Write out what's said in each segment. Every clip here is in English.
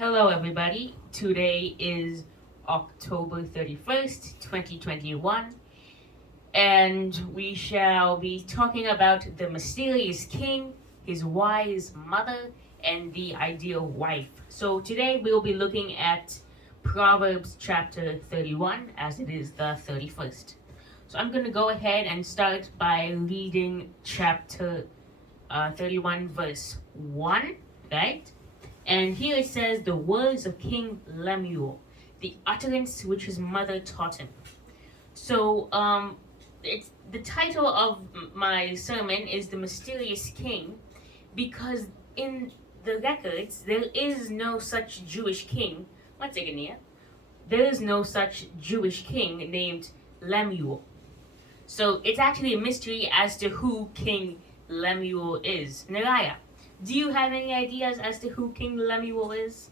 Hello, everybody. Today is October 31st, 2021, and we shall be talking about the mysterious king, his wise mother, and the ideal wife. So, today we'll be looking at Proverbs chapter 31, as it is the 31st. So, I'm going to go ahead and start by reading chapter 31, verse 1, right? And here it says, the words of King Lemuel, the utterance which his mother taught him. So, it's the title of my sermon is The Mysterious King, because in the records, there is no such Jewish king. One second here. There is no such Jewish king named Lemuel. So, it's actually a mystery as to who King Lemuel is. Naraya, do you have any ideas as to who King Lemuel is?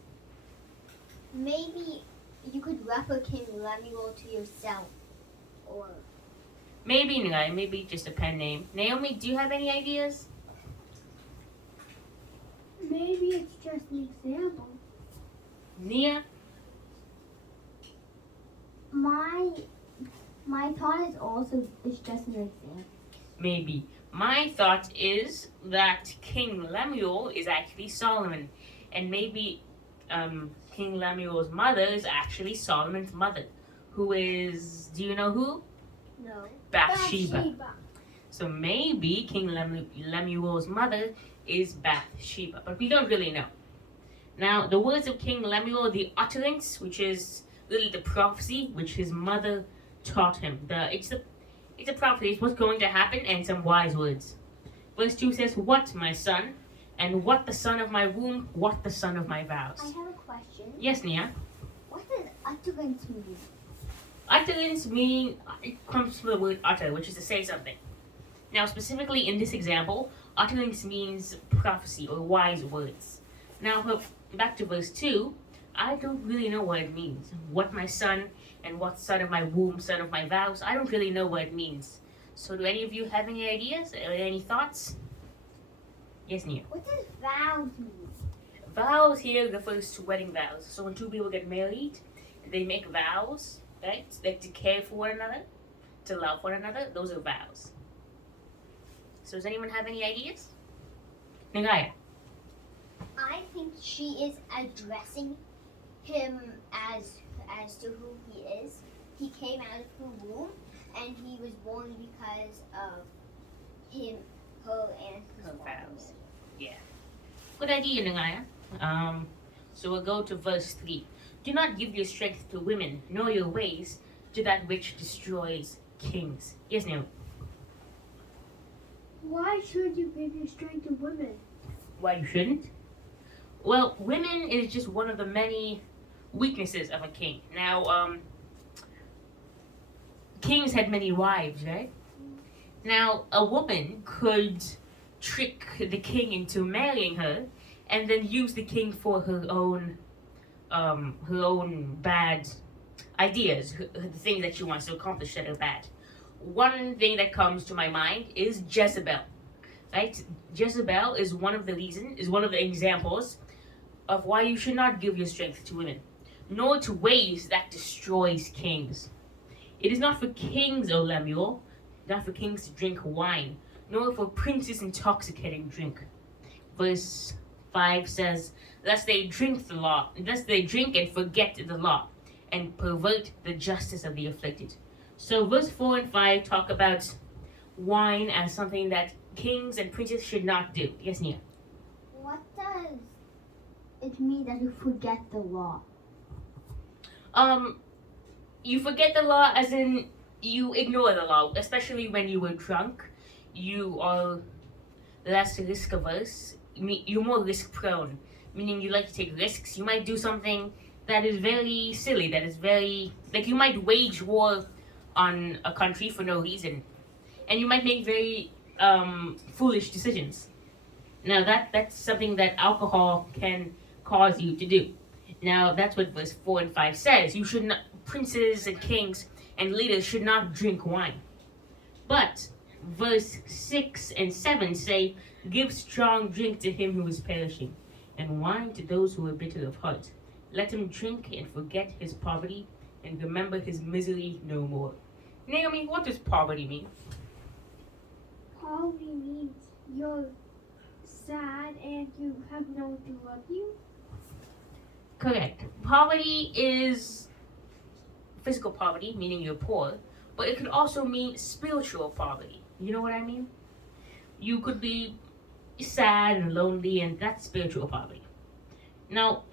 Maybe you could refer King Lemuel to yourself, or Maybe Naraya, maybe just a pen name. Naomi, do you have any ideas? Maybe it's just an example. Nia? my thought is also it's just an example. Maybe. My thought is that King Lemuel is actually Solomon, and maybe King Lemuel's mother is actually Solomon's mother, who is, do you know who? No. Bathsheba. So maybe King Lemuel's mother is Bathsheba, but we don't really know. Now, the words of King Lemuel, the utterance, which is really the prophecy which his mother taught him. It's a prophecy, it's what's going to happen, and some wise words. Verse 2 says, what, my son, and what the son of my womb, what the son of my vows. I have a question. Yes, Nia? What does utterance mean? Utterance it comes from the word utter, which is to say something. Now, specifically in this example, utterance means prophecy or wise words. Now, back to verse 2, I don't really know what it means. What my son and what son of my womb, son of my vows, I don't really know what it means. So do any of you have any ideas or any thoughts? Yes, Nia? What does vows mean? Vows here refers to wedding vows. So when two people get married, they make vows, right? Like to care for one another, to love one another. Those are vows. So does anyone have any ideas? Nagaya? I think she is addressing him as to who he is. He came out of her womb, and he was born because of her and his Her mom. vows. Yeah. Good idea, Nagaya. So we'll go to verse 3. Do not give your strength to women, nor your ways to that which destroys kings. Yes, no. Why should you give your strength to women? Why you shouldn't? Well, women is just one of the many weaknesses of a king. Now, kings had many wives, right? Now, a woman could trick the king into marrying her, and then use the king for her own bad ideas, the things that she wants to accomplish that are bad. One thing that comes to my mind is Jezebel, right? Jezebel is one of the examples of why you should not give your strength to women, nor to ways that destroys kings. It is not for kings, O Lemuel, not for kings to drink wine, nor for princes intoxicating drink. Verse 5 says, lest they drink and forget the law, and pervert the justice of the afflicted. So verse 4 and 5 talk about wine as something that kings and princes should not do. Yes, Nia? What does it mean that you forget the law? You forget the law as in you ignore the law, especially when you were drunk. You are less risk averse. You're more risk prone, meaning you like to take risks. You might do something that is very silly, that is very, like you might wage war on a country for no reason. And you might make very foolish decisions. Now that's something that alcohol can cause you to do. Now that's what verse 4 and 5 says. You should not, princes and kings and leaders should not drink wine. But verse 6 and 7 say, give strong drink to him who is perishing, and wine to those who are bitter of heart. Let him drink and forget his poverty and remember his misery no more. Naomi, what does poverty mean? Poverty means you're sad and you have no one to love you. Correct. Poverty is physical poverty, meaning you're poor, but it could also mean spiritual poverty. You know what I mean? You could be sad and lonely, and that's spiritual poverty. Now,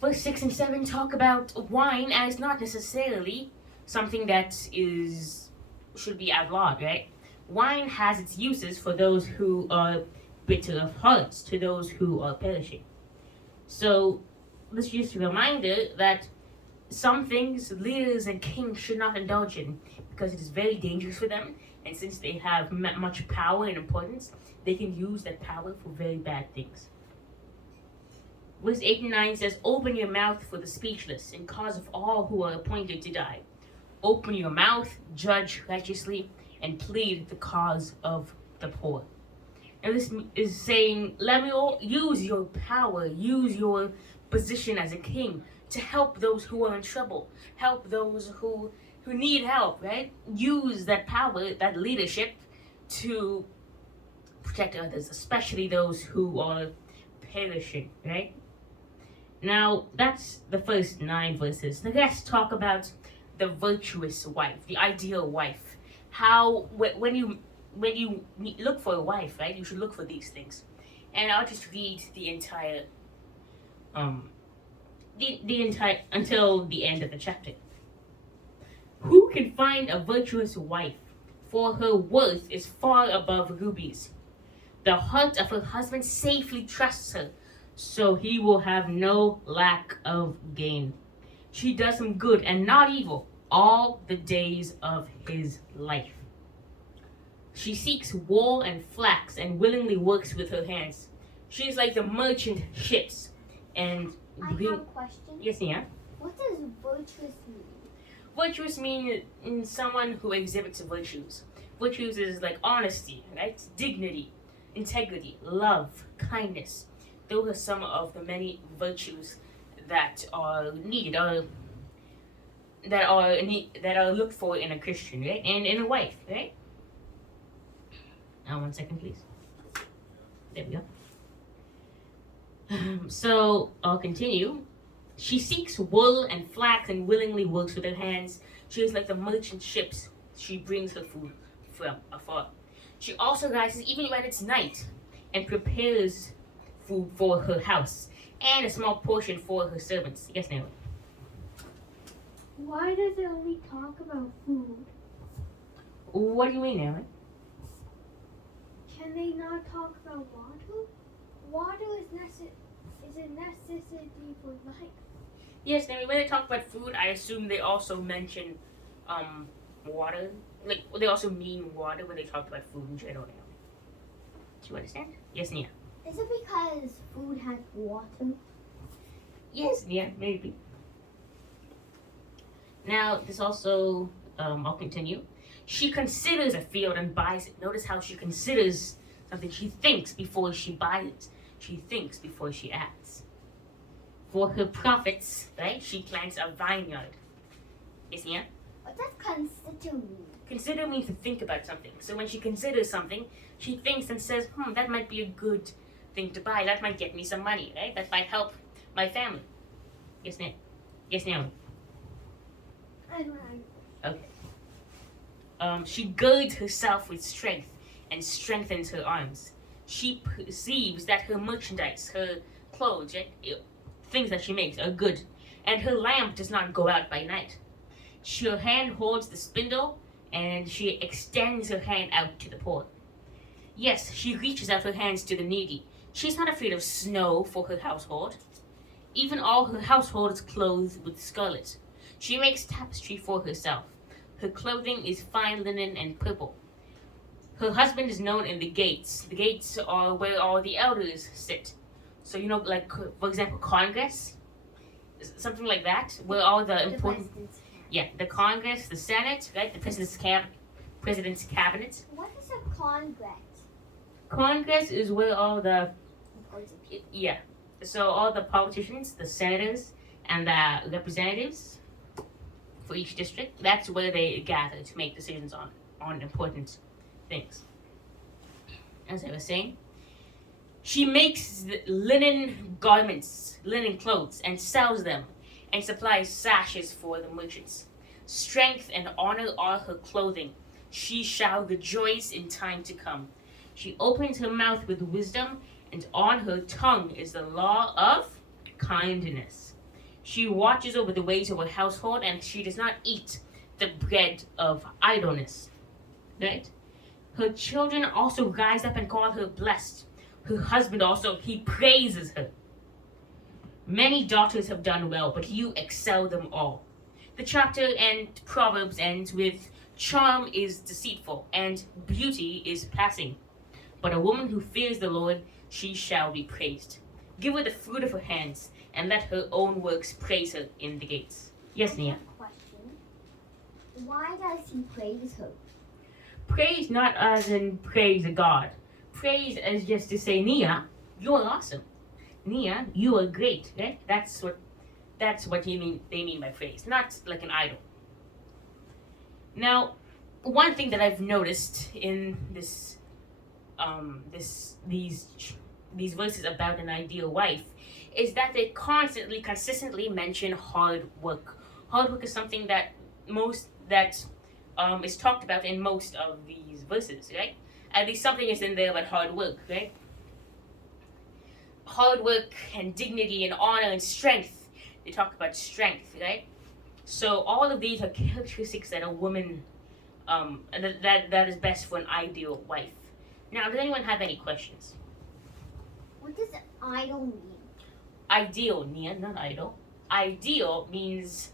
verse 6 and 7 talk about wine as not necessarily something that should be outlawed, right? Wine has its uses for those who are bitter of heart, to those who are perishing. So, this is just a reminder that some things leaders and kings should not indulge in because it is very dangerous for them, and since they have much power and importance, they can use that power for very bad things. Verse 8 and 9 says, "Open your mouth for the speechless, and cause of all who are appointed to die. Open your mouth, judge righteously, and plead the cause of the poor." And this is saying, Lemuel, use your power, use your position as a king to help those who are in trouble, help those who need help, right? Use that power, that leadership to protect others, especially those who are perishing, right? Now, that's the first 9 verses. The rest talk about the virtuous wife, the ideal wife. How, when you look for a wife, right, you should look for these things. And I'll just read the entire until the end of the chapter. "Who can find a virtuous wife? For her worth is far above rubies. The heart of her husband safely trusts her, so he will have no lack of gain. She does him good and not evil all the days of his life. She seeks wool and flax and willingly works with her hands. She is like the merchant ships and I have a question. Yes, Nia? What does virtuous mean? Virtuous mean someone who exhibits virtues. Virtues is like honesty, right? Dignity, integrity, love, kindness. Those are some of the many virtues that are needed, that are looked for in a Christian, right? And in a wife, right? Now, 1 second, please. There we go. So I'll continue. She seeks wool and flax and willingly works with her hands. She is like the merchant ships. She brings her food from afar. She also rises even when it's night and prepares food for her house and a small portion for her servants. Yes, Naomi? Why does it only talk about food? What do you mean, Naomi? Can they not talk about water? Water is a necessity for life. Yes, Naomi, when they talk about food, I assume they also mention water. Like, they also mean water when they talk about food in general, Naomi. Do you understand? Yes, Nia? Is it because food has water? Yes, Nia, maybe. Now, this also, I'll continue. She considers a field and buys it. Notice how she considers something. She thinks before she buys it. She thinks before she acts. For her profits, right, she plants a vineyard. Yes, Nia? What does consider mean? Consider means to think about something. So when she considers something, she thinks and says, that might be a good thing to buy. That might get me some money, right? That might help my family. Yes, Nia? Yes, Naomi? I don't know. Okay. She girds herself with strength and strengthens her arms. She perceives that her merchandise, her clothes, things that she makes are good, and her lamp does not go out by night. Her hand holds the spindle, and she extends her hand out to the poor. Yes, she reaches out her hands to the needy. She's not afraid of snow for her household. Even all her household is clothed with scarlet. She makes tapestry for herself. Her clothing is fine linen and purple. Her husband is known in the gates. The gates are where all the elders sit. So, like, for example, Congress, something like that, where all the important... the Congress, the Senate, right, the President's Cabinet. What is a congress? Congress is where all the... So all the politicians, the senators, and the representatives for each district, that's where they gather to make decisions on important things. As I was saying, she makes linen garments, linen clothes, and sells them, and supplies sashes for the merchants. Strength and honor are her clothing. She shall rejoice in time to come. She opens her mouth with wisdom, and on her tongue is the law of kindness. She watches over the ways of her household, and she does not eat the bread of idleness. Right? Her children also rise up and call her blessed. Her husband also, he praises her. Many daughters have done well, but you excel them all. The chapter and Proverbs ends with charm is deceitful and beauty is passing. But a woman who fears the Lord, she shall be praised. Give her the fruit of her hands, and let her own works praise her in the gates. Yes, Nia. Question. Why does he praise her? Praise not as in praise a God. Praise as just to say, Nia, you are awesome. Nia, you are great. Right? That's what they mean by praise, not like an idol. Now, one thing that I've noticed in these verses about an ideal wife is that they consistently mention hard work. Hard work is something that is talked about in most of these verses, right? At least something is in there about hard work, right? Hard work and dignity and honor and strength. They talk about strength, right? So all of these are characteristics that a woman that is best for an ideal wife. Now, does anyone have any questions? What does idol mean? Ideal, Nia, not idol. Ideal means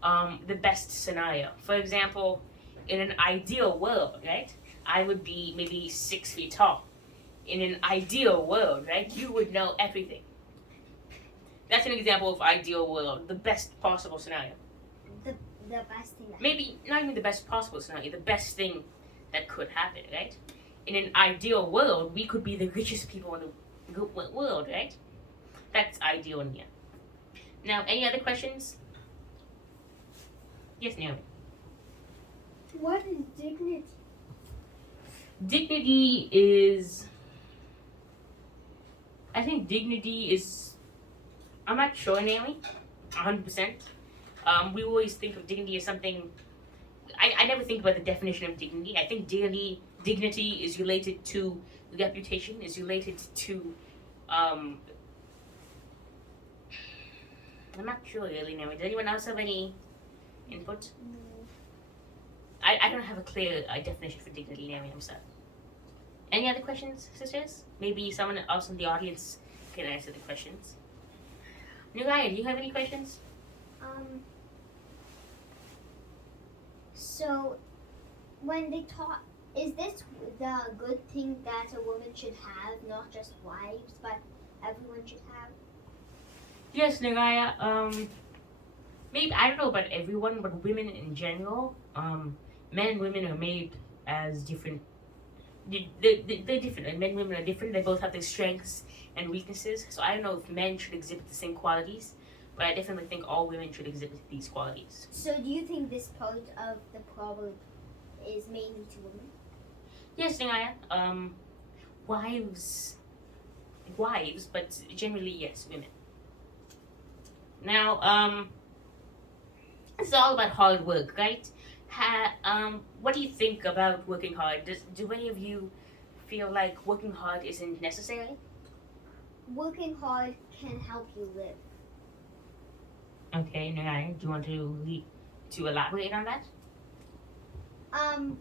the best scenario. For example, in an ideal world, right? I would be maybe 6 feet tall. In an ideal world, right? You would know everything. That's an example of ideal world, the best possible scenario. The best thing that Maybe not even the best possible scenario, the best thing that could happen, right? In an ideal world, we could be the richest people in the world, right? That's ideal, Nia. Now, any other questions? Yes, Naomi. What is dignity? Dignity is. I think dignity is. I'm not sure, Naomi. 100%. We always think of dignity as something. I never think about the definition of dignity. I think dignity is related to reputation, is related to. I'm not sure really, Naomi. Does anyone else have any input? I don't have a clear definition for dignity, Naomi. I'm sorry. Any other questions, sisters? Maybe someone else in the audience can answer the questions. Nugaya, do you have any questions? So, when they taught, is this the good thing that a woman should have, not just wives, but everyone should have? Yes, Nugaya. Maybe I don't know about everyone, but women in general, men and women are made as different. They're different. And men and women are different. They both have their strengths and weaknesses. So I don't know if men should exhibit the same qualities, but I definitely think all women should exhibit these qualities. So, do you think this part of the proverb is mainly to women? Yes, Nugaya. Wives, but generally yes, women. Now, it's all about hard work, right? What do you think about working hard? Do any of you feel like working hard isn't necessary? Working hard can help you live. Okay, Nugaya, do you want to elaborate on that?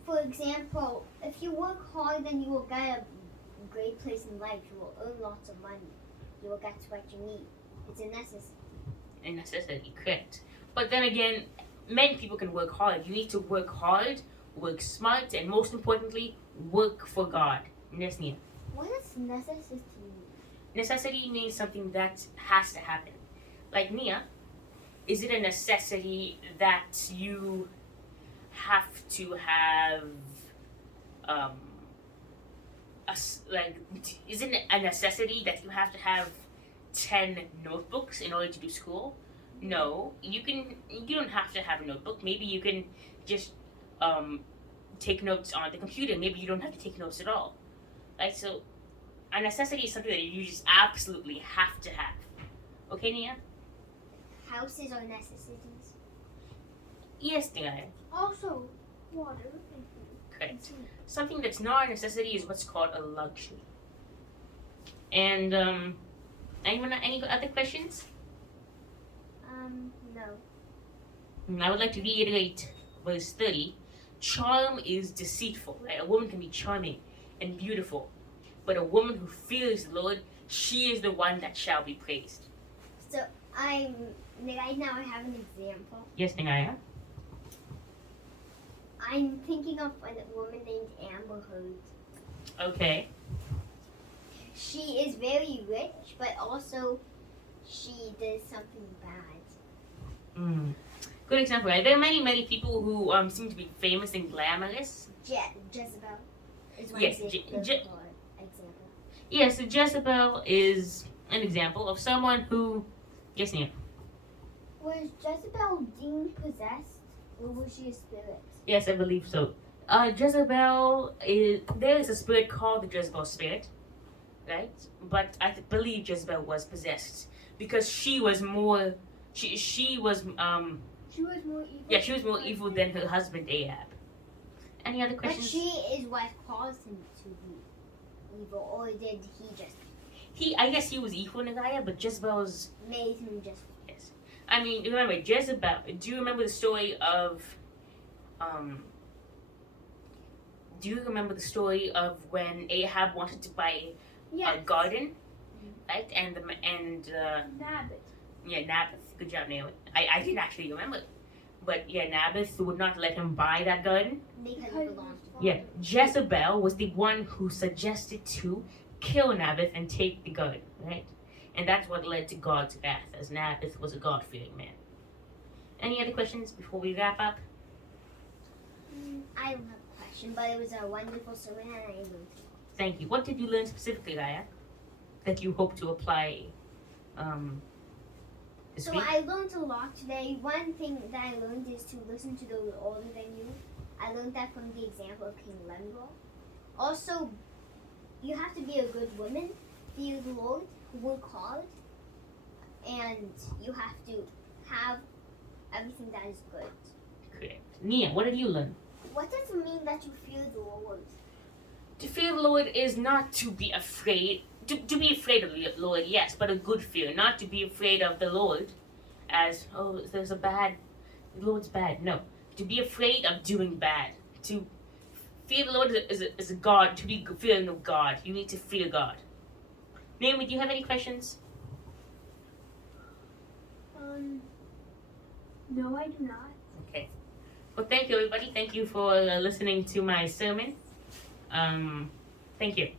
For example, if you work hard, then you will get a great place in life. You will earn lots of money. You will get what you need. It's a necessity. A necessity, correct. But then again, many people can work hard. You need to work hard, work smart, and most importantly, work for God. Yes, Nia. What does necessity mean? Necessity means something that has to happen. Like Nia, is it a necessity that you have to have is it a necessity that you have to have 10 notebooks in order to do school. No, you don't have to have a notebook. Maybe you can just take notes on the computer. Maybe you don't have to take notes at all. Right? So a necessity is something that you just absolutely have to have. Okay, Nia? Houses are necessities. Yes, Nia. Also, water and food. Correct. Something that's not a necessity is what's called a luxury. And anyone any other questions? No. I would like to reiterate verse 30. Charm is deceitful. Right? A woman can be charming and beautiful, but a woman who fears the Lord, she is the one that shall be praised. So right now I have an example. Yes, Ningaya? I'm thinking of a woman named Amber Heard. Okay. She is very rich, but also she did something bad. Good example, right? There are many people who seem to be famous and glamorous. Jezebel is one Yes, example. Yes, so Jezebel is an example of someone who... Yes, Nia? Was Jezebel deemed possessed, or was she a spirit? Yes, I believe so. Jezebel is... There is a spirit called the Jezebel spirit, right? But I believe Jezebel was possessed because she was more... She was She was more evil. Yeah, she was more evil than her husband Ahab. Any other questions? But she is what caused him to be evil, or did he just I guess he was evil, Nagaya, but Jezebel's... made him just? Yes. I mean, remember, Jezebel... Do you remember the story of... Do you remember the story of when Ahab wanted to buy a garden? Right? And Naboth. Yeah, Naboth. Good job, Naomi. I didn't actually remember. But yeah, Naboth would not let him buy that garden. Because it belongs to him. Yeah, Jezebel was the one who suggested to kill Naboth and take the garden, right? And that's what led to God's wrath, as Naboth was a God-fearing man. Any other questions before we wrap up? I don't have a question, but it was a wonderful sermon and I learned a lot. Thank you. What did you learn specifically, Raya, that you hope to apply this So week? I learned a lot today. One thing that I learned is to listen to those older than you. I learned that from the example of King Lemuel. Also, you have to be a good woman, fear the Lord, work hard, and you have to have everything that is good. Correct. Nia, what did you learn? What does it mean that you fear the Lord? To fear the Lord is not to be afraid. To be afraid of the Lord, yes, but a good fear. Not to be afraid of the Lord as, oh, there's a bad, the Lord's bad. No. To be afraid of doing bad. To fear the Lord is a God, to be fearing of God. You need to fear God. Naomi, do you have any questions? No, I do not. Okay. Well, thank you, everybody. Thank you for listening to my sermon. Thank you.